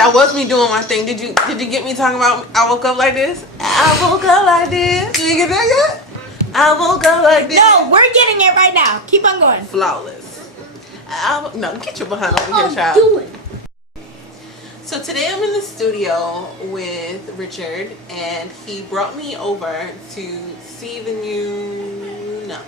That was me doing my thing. Did you get me talking about I woke up like this? I woke up like this. You didn't get that yet? I woke up like this. No, we're getting it right now. Keep on going. Flawless. No, get your behind over here, child. Do it. So today I'm in the studio with Richard, and he brought me over to see the new. No.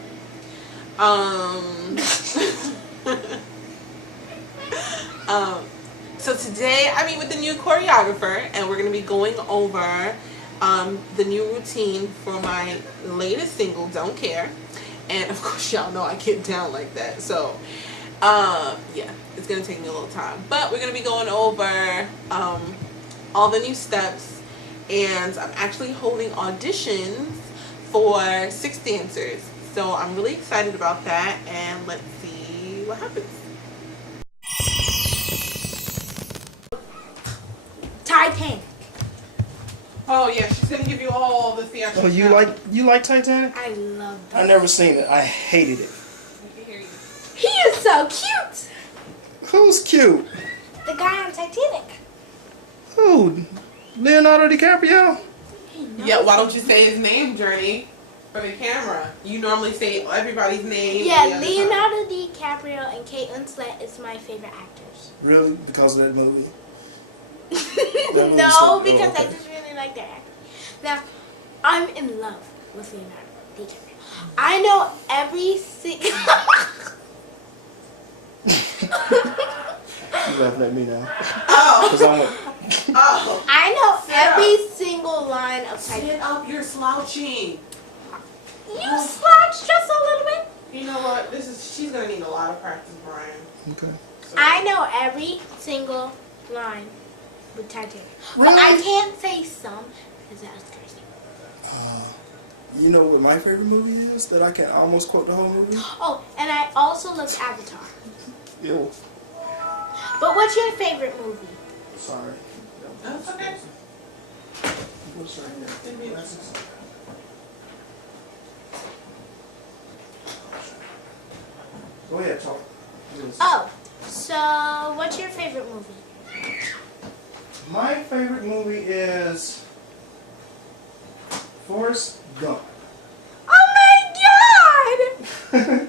So today I meet with the new choreographer, and we're going to be going over the new routine for my latest single, Don't Care. And of course y'all know I get down like that, so yeah, it's going to take me a little time, but we're going to be going over all the new steps, and I'm actually holding auditions for 6 dancers, so I'm really excited about that, and let's see what happens. Titanic. Oh yeah, she's gonna give you all the theatrical. Oh, you like Titanic? I love that. I never seen it. I hated it. I can hear you. He is so cute. Who's cute? The guy on Titanic. Who? Leonardo DiCaprio? Yeah, why don't you say his name, Journey, for the camera? You normally say everybody's name. Yeah, Leonardo DiCaprio and Kate Winslet is my favorite actors. Really? Because of that movie? No, because I just really like their acting. Now, I'm in love with Leonardo DiCaprio. I know every single... You laughing at me now? Oh. Oh. I know Sit every up. single line of Titanic. Sit up, you're slouching. You slouch just a little bit. You know what? She's gonna need a lot of practice, Brian. Okay. So. I know every single line with Titanic. But Really? I can't say some because that's crazy. You know what my favorite movie is? That I can almost quote the whole movie? Oh, and I also love Avatar. Ew. But what's your favorite movie? Sorry. That's okay. What's right here? Go ahead, talk. Oh, so what's your favorite movie? My favorite movie is Forrest Gump. Oh my God!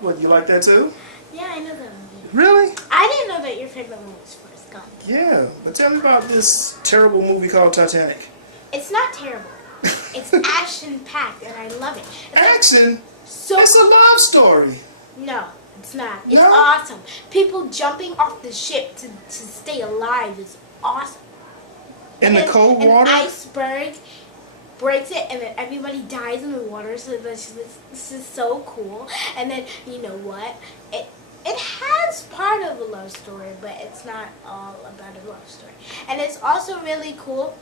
What, you like that too? Yeah, I know that movie. Really? I didn't know that your favorite movie was Forrest Gump. Yeah, but tell me about this terrible movie called Titanic. It's not terrible. It's action-packed, and I love it. It's like Action? so It's a love story. No, it's not. It's No? awesome. People jumping off the ship to stay alive is awesome. In the cold An water? iceberg breaks it, and then everybody dies in the water. So this is so cool. And then you know what? It has part of a love story, but it's not all about a love story. And it's also really cool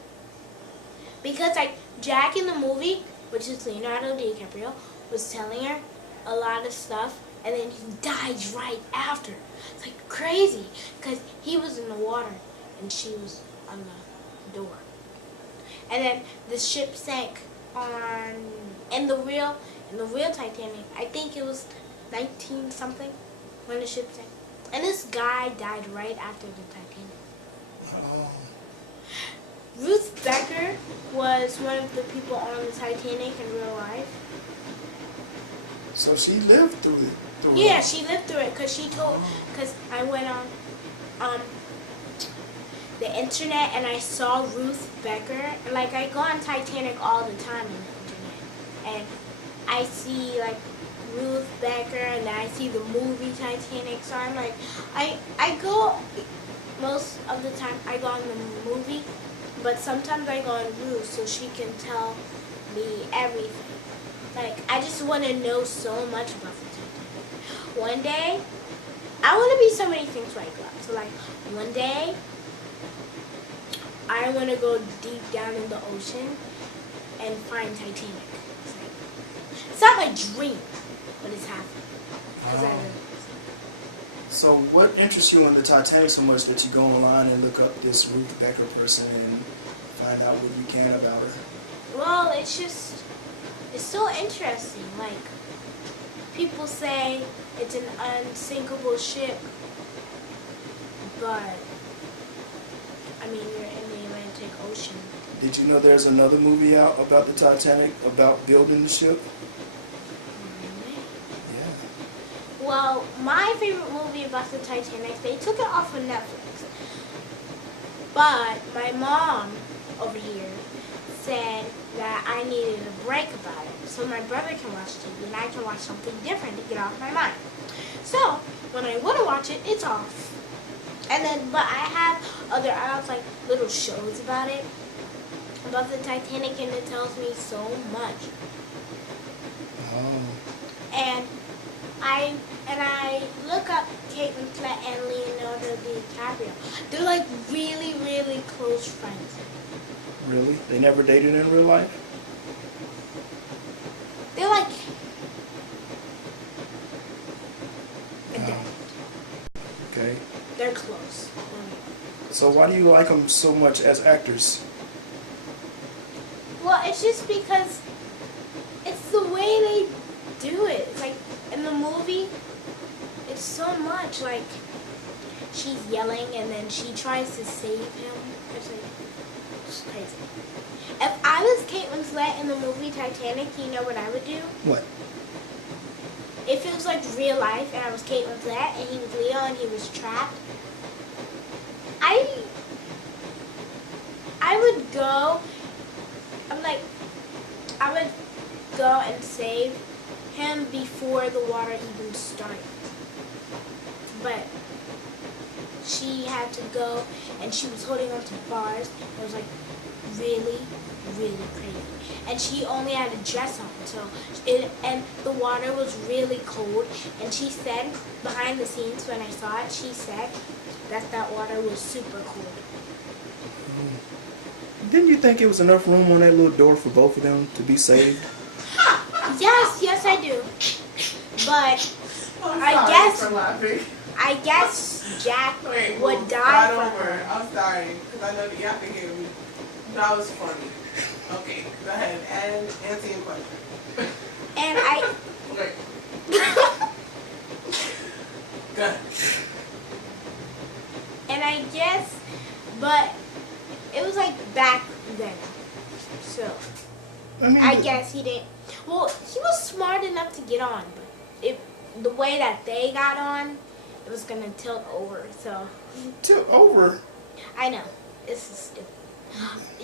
because like Jack in the movie, which is Leonardo DiCaprio, was telling her a lot of stuff, and then he dies right after. It's like crazy because he was in the water and she was on the door. And then the ship sank in the real Titanic. I think it was 19 something when the ship sank. And this guy died right after the Titanic. Oh. Ruth Becker was one of the people on the Titanic in real life. So she lived through it. Yeah, she lived through it because I went on the internet and I saw Ruth Becker. Like I go on Titanic all the time on the internet, and I see like Ruth Becker, and I see the movie Titanic. So I'm like, I go most of the time I go on the movie, but sometimes I go on Ruth so she can tell me everything. Like I just want to know so much about the Titanic. One day, I want to be so many things when I grow up. So like one day, I want to go deep down in the ocean and find Titanic. It's not my dream, but it's happening. So what interests you in the Titanic so much that you go online and look up this Ruth Becker person and find out what you can about her? Well, it's so interesting. Like, people say it's an unsinkable ship, but I mean, you're in the Atlantic Ocean. Did you know there's another movie out about the Titanic, about building the ship? Yeah. Well, my favorite movie about the Titanic, they took it off of Netflix. But my mom over here said that I needed a break about it. So my brother can watch TV and I can watch something different to get off my mind. So when I want to watch it, it's off. And then, but I have other adults, like little shows about it, about the Titanic, and it tells me so much. Oh. And I look up Kate Winslet and Leonardo DiCaprio. They're like really, really close friends. Really? They never dated in real life? They're like Okay. they're close. So why do you like them so much as actors? Well, it's just because it's the way they do it. It's like in the movie, it's so much like she's yelling and then she tries to save him. It's like it's crazy. If I was Kate Winslet in the movie Titanic, you know what I would do? What? If it was like real life and I was Kate Winslet and he was Leo and he was trapped, I would go. I would go and save him before the water even started. But she had to go and she was holding on to bars. It was like really, really crazy. And she only had a dress on, and the water was really cold. And she said, behind the scenes when I saw it, she said that water was super cold. Didn't you think it was enough room on that little door for both of them to be saved? Yes, I do. But I guess Jack would die for her. I'm sorry, because I know that y'all can hear me. That was funny. Okay, go ahead and answer your question. And I... Wait. Go ahead. And I guess, but it was like back then. So, I guess he didn't... Well, he was smart enough to get on, but the way that they got on, it was going to tilt over, so... Tilt over? I know. It's stupid.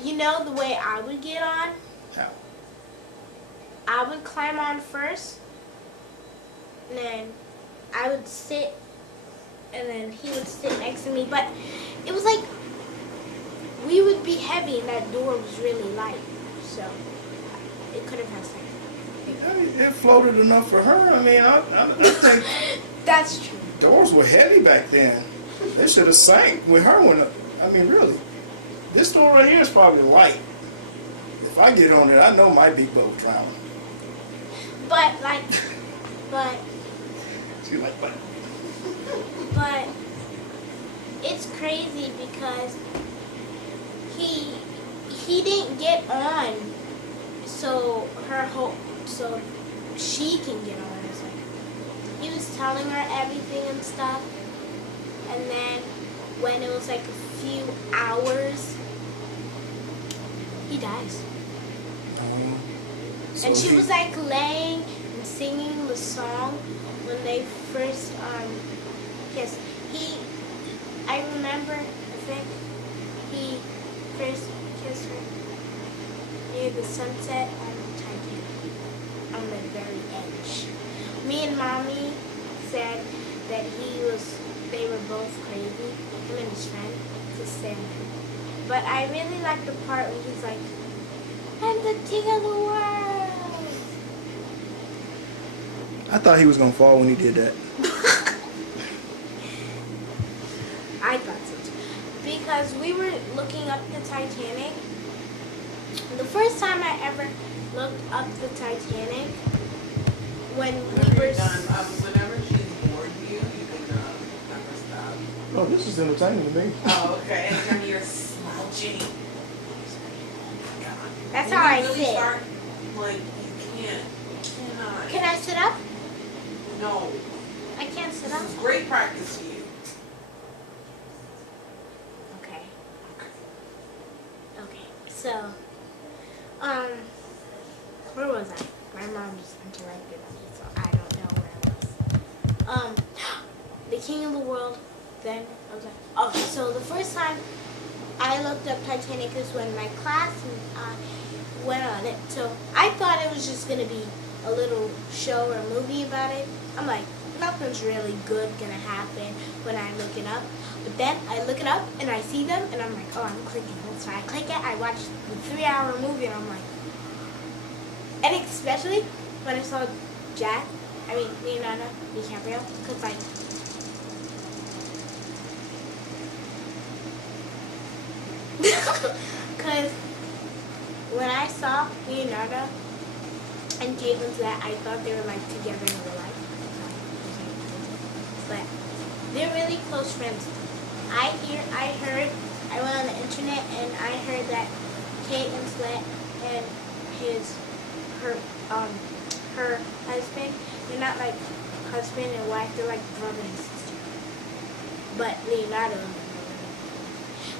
You know the way I would get on? How? I would climb on first, and then I would sit, and then he would sit next to me. But it was like we would be heavy, and that door was really light, so it could have had sex. I mean, it floated enough for her. I mean, I think That's true. doors were heavy back then. They should have sank with her when. I mean, really. This door right here is probably light. If I get on it, I know my big boat drowning. But She like, what? but it's crazy because he didn't get on, so so she can get on. It's like he was telling her everything and stuff, and then when it was like a few hours, he dies. And she was like laying and singing the song when they first kissed. I remember, I think he first kissed her near the sunset on the Titanic, on the very edge. Me and Mommy said that they were both crazy, him and his friend, to stand him. But I really like the part when he's like, I'm the king of the world. I thought he was going to fall when he did that. I thought so too. Because we were looking up the Titanic. The first time I ever looked up the Titanic, when we were done, whenever she's bored you can never stop. Oh, this is entertaining to me. Oh, okay. Anytime you're slouching. That's When how you I really sit. Start, like, you cannot. Can I sit up? No. I can't sit This up. is great practice for you. Okay. So, where was I? My mom just interrupted me, so I don't know where I was. The King of the World. Then I was like, oh, so the first time I looked up Titanic is when my class went on it. So I thought it was just gonna be a little show or movie about it. I'm like, nothing's really good gonna happen when I look it up. But then I look it up and I see them and I'm like, oh, I'm clicking. So I click it. I watch the 3-hour movie and I'm like, and especially when I saw Leonardo DiCaprio, because like. Because when I saw Leonardo and Kate Winslet, I thought they were like together in real life. But they're really close friends. I went on the internet and I heard that Kate Winslet and her husband, they're not like husband and wife, they're like brother and sister. But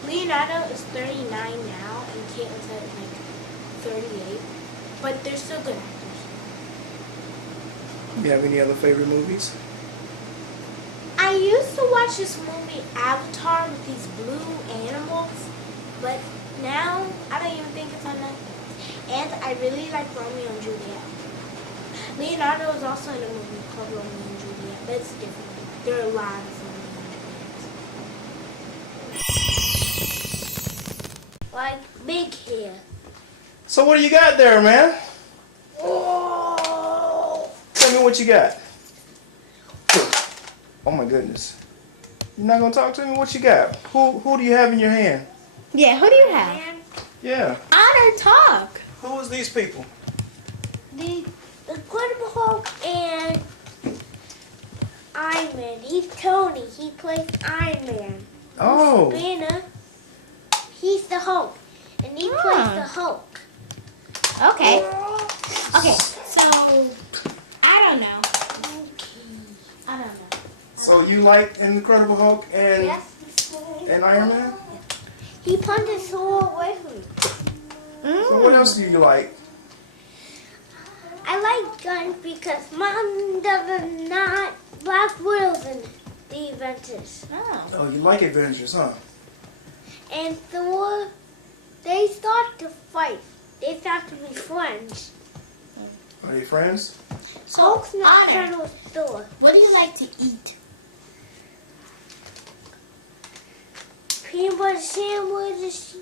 Leonardo is 39 now, and Kate Winslet is like 38. But they're still good actors. You have any other favorite movies? I used to watch this movie Avatar with these blue animals, but now I don't even think it's on Netflix. And I really like Romeo and Juliet. Leonardo is also in a movie called Romeo and Juliet, but it's different. There are a lot of Romeo and Juliets. Like big hair. So what do you got there, man? Oh! Tell me what you got. Oh my goodness. You're not gonna talk to me? What you got? Who do you have in your hand? Yeah, who do you have? Yeah. Honor, talk. Who is these people? The Incredible Hulk and Iron Man. He's Tony. He plays Iron Man. Oh. Banner. He's the Hulk, and he plays the Hulk. Okay. Okay. So I don't know. I don't know. So you like Incredible Hulk and Yes. and Iron Man? He punches so away from me. So what else do you like? I like guns because Mom does not Black Widows in the Avengers. Oh, you like Avengers, huh? And Thor, they start to fight. They start to be friends. Are they friends? Hulk's not Honor. friends with Thor. What do you like to eat? Peanut butter sandwiches.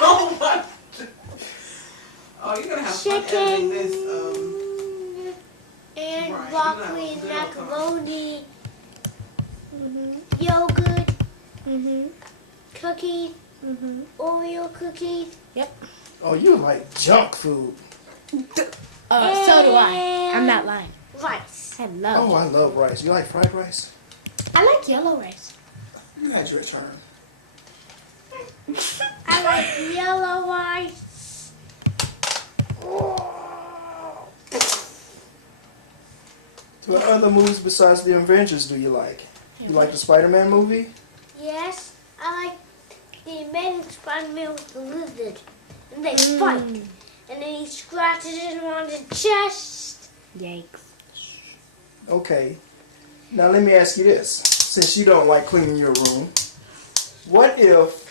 Oh my! Oh, you're gonna have fun editing Chicken this. and Right, broccoli you and know, macaroni. Yogurt, cookies, Oreo cookies. Oh, you like junk food. So do I. I'm not lying. Rice. I love. Oh, I love rice. You like fried rice? I like yellow rice. That's your turn. I like yellow rice. What other movies besides the Avengers do you like? You like the Spider-Man movie? Yes, I like the Amazing Spider-Man with the lizard. And they fight. And then he scratches him on the chest. Yikes. Okay. Now let me ask you this. Since you don't like cleaning your room, what if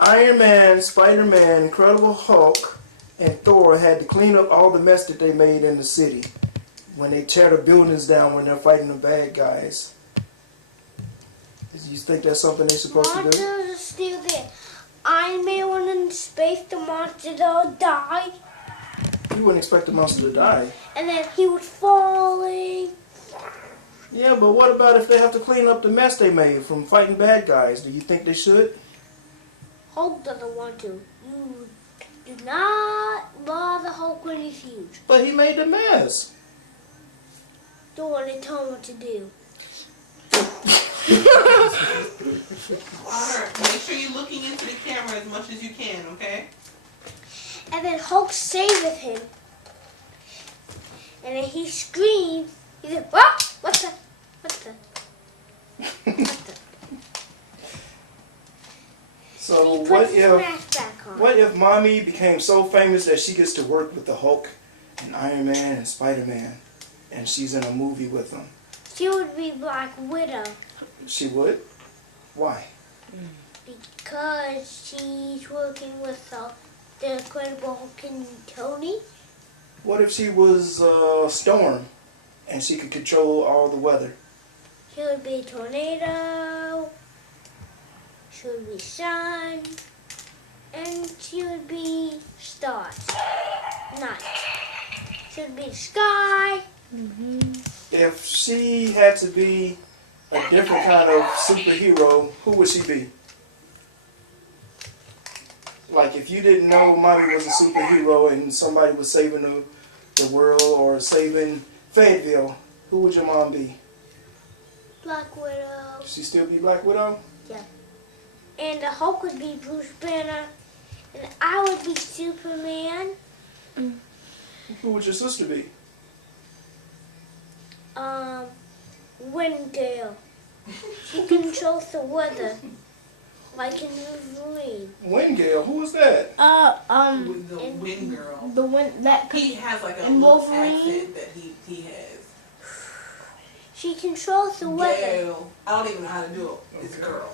Iron Man, Spider-Man, Incredible Hulk, and Thor had to clean up all the mess that they made in the city when they tear the buildings down when they're fighting the bad guys? Do you think that's something they're supposed to do? Monsters are still there. Iron Man went into space, the monsters all died. You wouldn't expect the monster to die. And then he was falling. Yeah, but what about if they have to clean up the mess they made from fighting bad guys? Do you think they should? Hulk doesn't want to. You do not bother Hulk when he's huge. But he made the mess. Don't want to tell him what to do. Honor, make sure you're looking into the camera as much as you can, okay? And then Hulk saves him. And then he screams. He's like, what? What the? What the if smash back on. what if mommy became so famous that she gets to work with the Hulk and Iron Man and Spider-Man, and she's in a movie with them? She would be Black Widow. She would? Why? Because she's working with the Incredible Hulk and Tony. What if she was Storm and she could control all the weather? She would be tornado. She would be sun. And she would be stars. Night. She would be sky. If she had to be a different kind of superhero, who would she be? Like if you didn't know mommy was a superhero and somebody was saving the world or saving Fayetteville, who would your mom be? Black Widow. She still be Black Widow? Yeah. And the Hulk would be Bruce Banner. And I would be Superman. Who would your sister be? Wind Gale. She controls the weather. Like in Wolverine. Wingale, who was that? With the wind girl. The one that He has like a in little Wolverine? accent that he has. She controls the weather. Gale. I don't even know how to do it. It's a girl.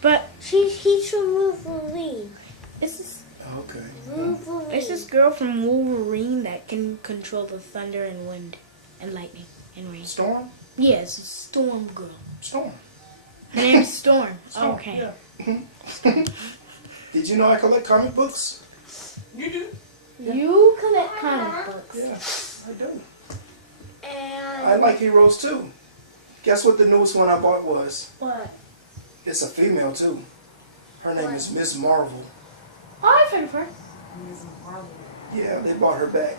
but He's from Wolverine. it's this Okay. Wolverine. it's this girl from Wolverine that can control the thunder and wind and lightning and rain. Storm? Yes, Storm Girl. Storm. Her name's Storm. Storm, Okay. yeah. Did you know I collect comic books? You do. You collect comic books. Yeah, I do. And I like heroes too. Guess what the newest one I bought was? What? It's a female too. Her name is Miss Marvel. Oh, I've heard of her. Yeah, they brought her back.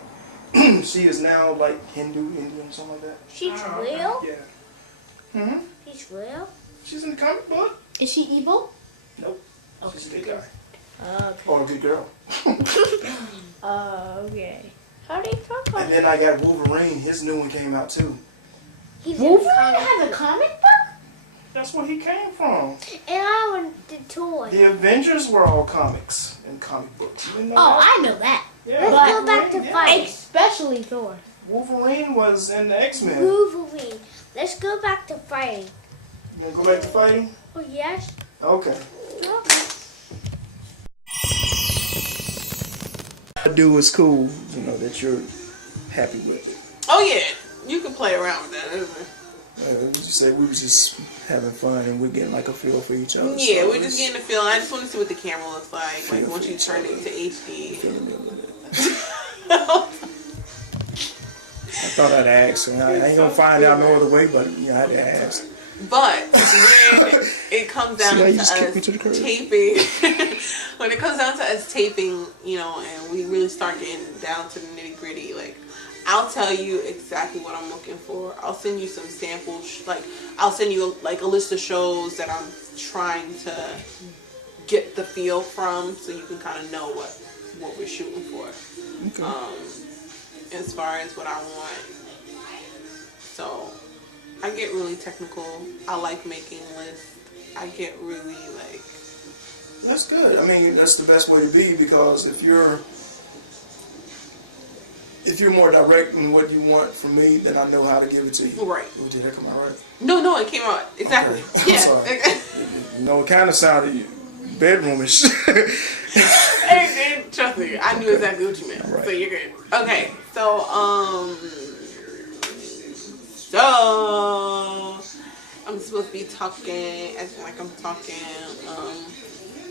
She is now like Hindu, Indian, something like that. she's real. Yeah. Hmm. She's real. She's in the comic book. Is she evil? Nope. She's a good guy. Okay. Or a good girl. Okay. How do you talk about And then I got Wolverine. His new one came out too. He's Wolverine in the has a comic book? That's where he came from. And I want the toy. The Avengers were all comics and comic books. You didn't know Oh, that? I know that. Yeah, Let's go back to Wolverine, fight. Especially Thor. Wolverine was in the X-Men. Wolverine. Let's go back to fighting. You gonna go back to fighting? Oh yes. Okay. No. I do is cool, you know, that you're happy with it. Oh yeah, you can play around with that, isn't it? Would you say we was just having fun and we're getting like a feel for each other? Yeah, so we're just getting a feel. I just want to see what the camera looks like. Like once you turn it to HD. feeling good with it. I thought I'd ask. I ain't gonna find out no other way, but you know, I had to ask. But when it comes down See how to you just kicked me us to the curb? taping, when it comes down to us taping, you know, and we really start getting down to the nitty gritty, like, I'll tell you exactly what I'm looking for. I'll send you some samples, like, I'll send you like a list of shows that I'm trying to get the feel from, so you can kind of know what we're shooting for. Okay. As far as what I want. So I get really technical. I like making lists. I get really like... That's good. I mean, that's the best way to be, because if you're more direct in what you want from me, then I know how to give it to you. Right. Did that come out right? No, it came out. Exactly. Okay. I'm Yeah. sorry. You know, it kind of sounded bedroomish. Hey, trust me, I knew exactly what you meant. Right. So you're good. Okay, so I'm supposed to be talking, acting like I'm talking.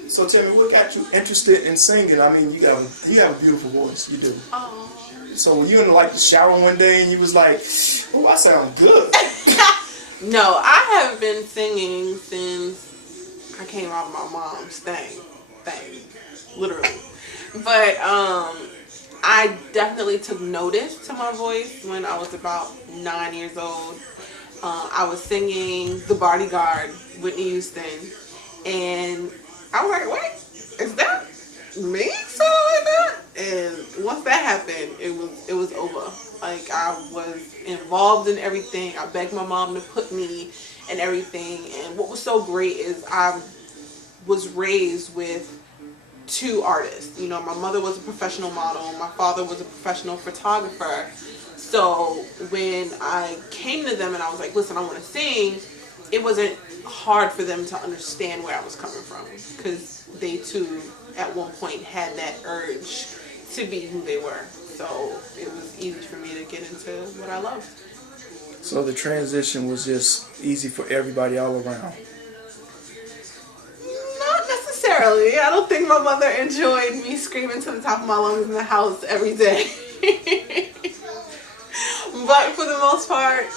So tell me, what got you interested in singing? I mean, you have a beautiful voice. You do. Oh. So were you in like the shower one day and you was like, "Oh, I sound good." No, I have been singing since I came out of my mom's thing, literally. But I definitely took notice to my voice when I was about 9 years old. I was singing The Bodyguard, Whitney Houston, and I was like, "Wait, is that me singing like that?" And once that happened, it was over. Like, I was involved in everything. I begged my mom to put me in everything. And what was so great is I was raised with two artists. You know, my mother was a professional model, my father was a professional photographer. So when I came to them and I was like, listen, I want to sing, it wasn't hard for them to understand where I was coming from, because they too at one point had that urge to be who they were. So it was easy for me to get into what I loved. So the transition was just easy for everybody all around. Not necessarily. I don't think my mother enjoyed me screaming to the top of my lungs in the house every day. But for the most part,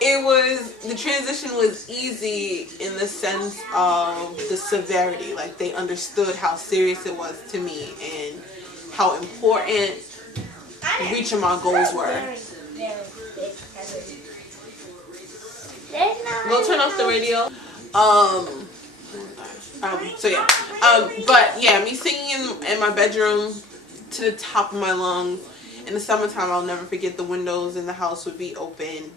the transition was easy in the sense of the severity. Like, they understood how serious it was to me and how important reaching my goals were. Go turn off the radio. But yeah, me singing in my bedroom to the top of my lungs. In the summertime, I'll never forget, the windows in the house would be open.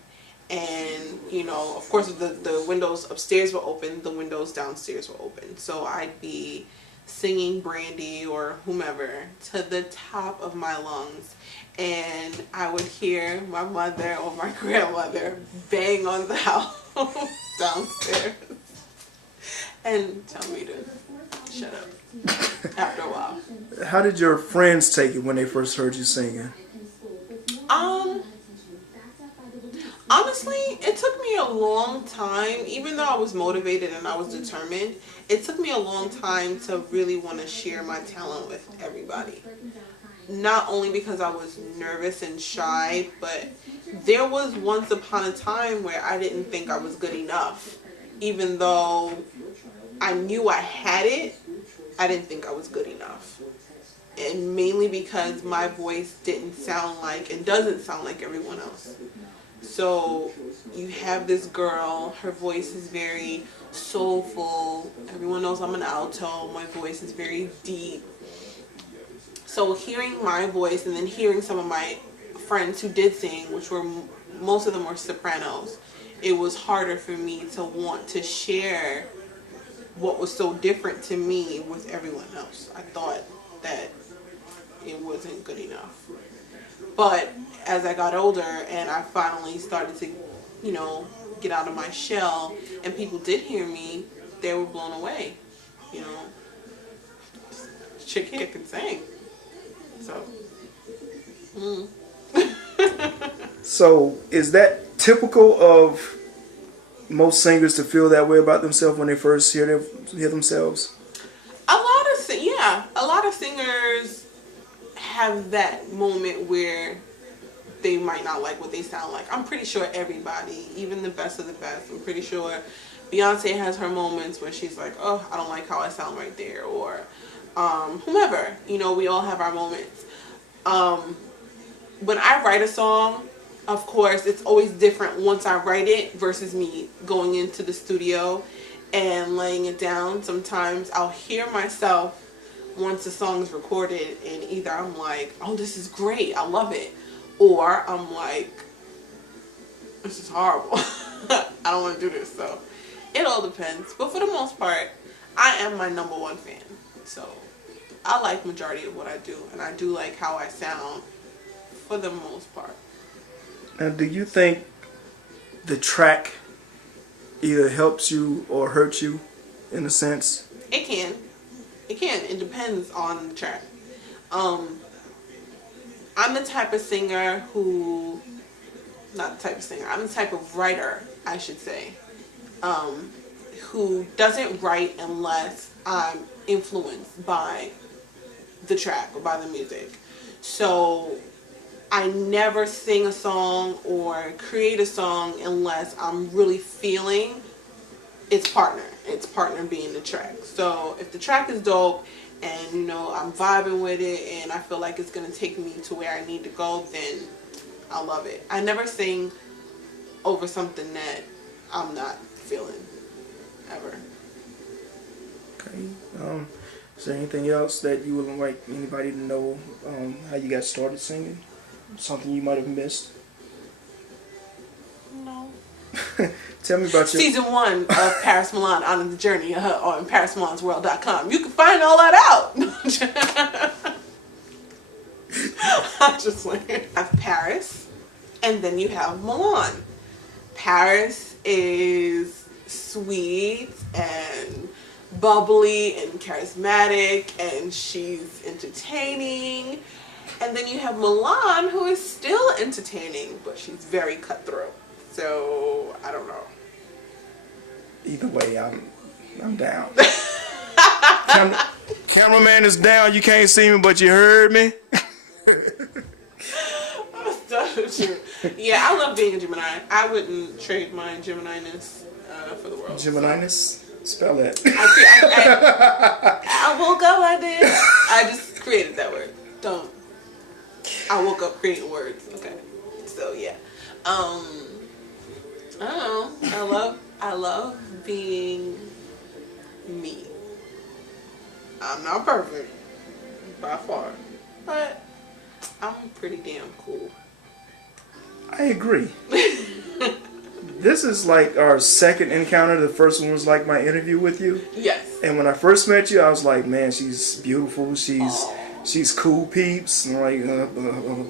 And, you know, of course, the windows upstairs were open, the windows downstairs were open. So I'd be singing Brandy or whomever to the top of my lungs. And I would hear my mother or my grandmother bang on the house downstairs and tell me to shut up after a while. How did your friends take it when they first heard you singing? Honestly, it took me a long time, even though I was motivated and I was determined, it took me a long time to really want to share my talent with everybody. Not only because I was nervous and shy, but there was once upon a time where I didn't think I was good enough. Even though I knew I had it, I didn't think I was good enough. And mainly because my voice didn't sound like and doesn't sound like everyone else. So you have this girl, her voice is very soulful. Everyone knows I'm an alto. My voice is very deep. So hearing my voice and then hearing some of my friends who did sing, which were, most of them were sopranos, it was harder for me to want to share what was so different to me with everyone else. I thought that it wasn't good enough. But as I got older and I finally started to, you know, get out of my shell and people did hear me, they were blown away. You know, chick here can sing. So, So is that typical of most singers to feel that way about themselves when they first hear themselves? a lot of singers have that moment where they might not like what they sound like. I'm pretty sure everybody, even the best of the best, I'm pretty sure Beyonce has her moments where she's like, oh, I don't like how I sound right there, or whomever, you know, we all have our moments. When I write a song, of course, it's always different once I write it versus me going into the studio and laying it down. Sometimes I'll hear myself once the song is recorded and either I'm like, oh, this is great, I love it, or I'm like, this is horrible. I don't want to do this. So it all depends. But for the most part, I am my #1 fan. So I like majority of what I do, and I do like how I sound for the most part. Now, do you think the track either helps you or hurts you in a sense? It can. It can. It depends on the track. I'm the type of singer who, not the type of singer, I'm the type of writer, I should say, who doesn't write unless I'm influenced by the track or by the music. So I never sing a song or create a song unless I'm really feeling its partner being the track. So if the track is dope and, you know, I'm vibing with it and I feel like it's going to take me to where I need to go, then I love it. I never sing over something that I'm not feeling, ever. Okay. Is there anything else that you would like anybody to know how you got started singing? Something you might have missed? No. Tell Tell me about your... Season 1 of Paris Milan Honor and Journi on ParisMilansWorld.com. You can find all that out. I'm just like, you have Paris, and then you have Milan. Paris is sweet and bubbly and charismatic, and she's entertaining. And then you have Milan, who is still entertaining, but she's very cutthroat. So I don't know. Either way, I'm down. Cameraman is down. You can't see me, but you heard me. Yeah, I love being a Gemini. I wouldn't trade my Gemini-ness for the world. Gemini-ness? Spell that. I woke up like this. I just created that word. Don't. I woke up creating words. Okay. So yeah. I don't know. I love being me. I'm not perfect by far, but I'm pretty damn cool. I agree. This is like our second encounter. The first one was like my interview with you. Yes. And when I first met you, I was like, man, she's beautiful. She's cool peeps. And like, her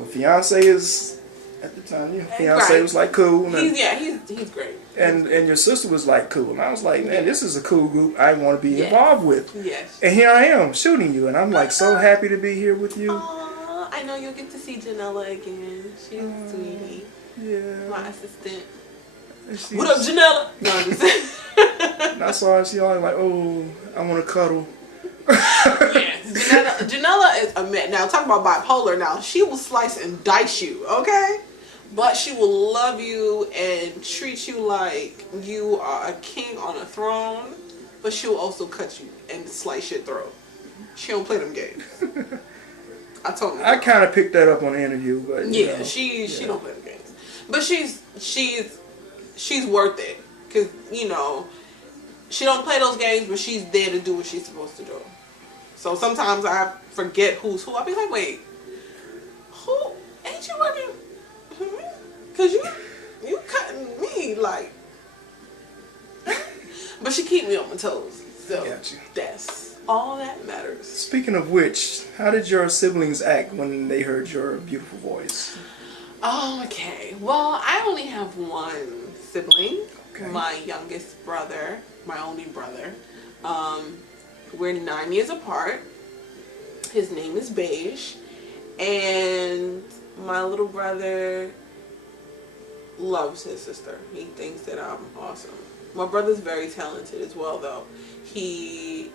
fiance is, at the time, your fiance was like cool. And he's great. And your sister was like cool. And I was like, man, this is a cool group I want to be involved with. Yes. And here I am shooting you. And I'm like so happy to be here with you. Aww, I know you'll get to see Janella again. She's a sweetie. Yeah. My assistant. What up, Janella? No, I'm just And I saw her, she always like, oh, I want to cuddle. Yes, Janella is a man. Now, talk about bipolar. Now, she will slice and dice you, okay? But she will love you and treat you like you are a king on a throne. But she will also cut you and slice your throat. She don't play them games. I told her. I kind of picked that up on the interview, but yeah, she don't play them games. But she's worth it, cause she don't play those games, but she's there to do what she's supposed to do. So sometimes I forget who's who. I'll be like, wait, who ain't you working? Cause you cutting me like. But she keep me on my toes. So that's all that matters. Speaking of which, how did your siblings act when they heard your beautiful voice? Oh, okay. Well, I only have one sibling. Okay. My youngest brother, my only brother. We're 9 years apart. His name is Beige. And my little brother loves his sister. He thinks that I'm awesome. My brother's very talented as well, though. He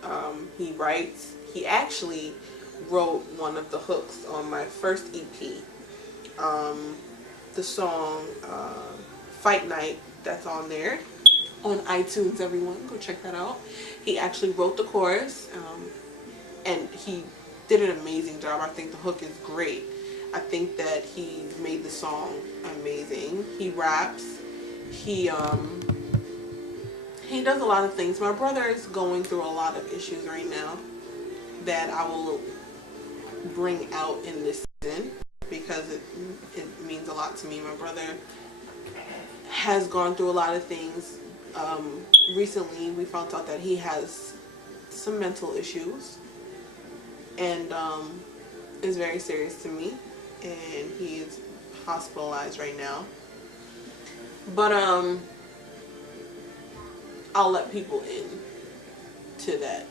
writes. He actually wrote one of the hooks on my first EP. The song Fight Night, that's on there on iTunes. Everyone go check that out. He actually wrote the chorus, and he did an amazing job. I think the hook is great. I think that he made the song amazing. He raps. He does a lot of things. My brother is going through a lot of issues right now that I will bring out in this season, because it means a lot to me. My brother has gone through a lot of things. Recently, we found out that he has some mental issues, and is very serious to me, and he is hospitalized right now. But I'll let people in to that,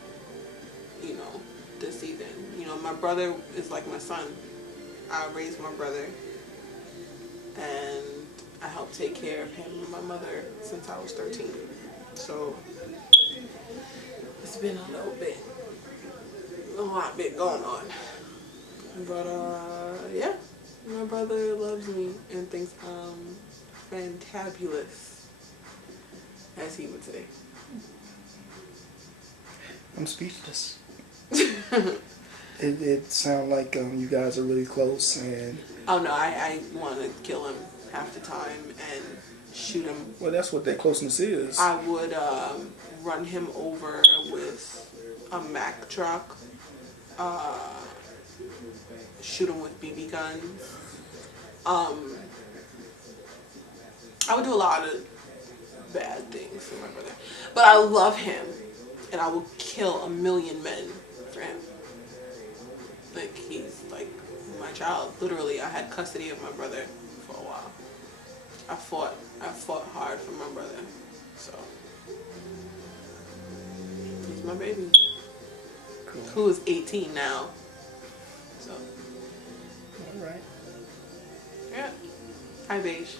this season. My brother is like my son. I raised my brother, and I helped take care of him and my mother since I was 13. So it's been a lot bit going on. But yeah, my brother loves me and thinks I'm fantabulous, as he would say. I'm speechless. It sounds like you guys are really close, and oh no, I want to kill him half the time and shoot him. Well, that's what that closeness is. I would run him over with a Mack truck, shoot him with BB guns. I would do a lot of bad things for my brother. But I love him, and I will kill a million men for him. Like, he's like my child. Literally, I had custody of my brother for a while. I fought hard for my brother. So he's my baby. Cool. Who is 18 now. So All right. yeah. Hi, beige.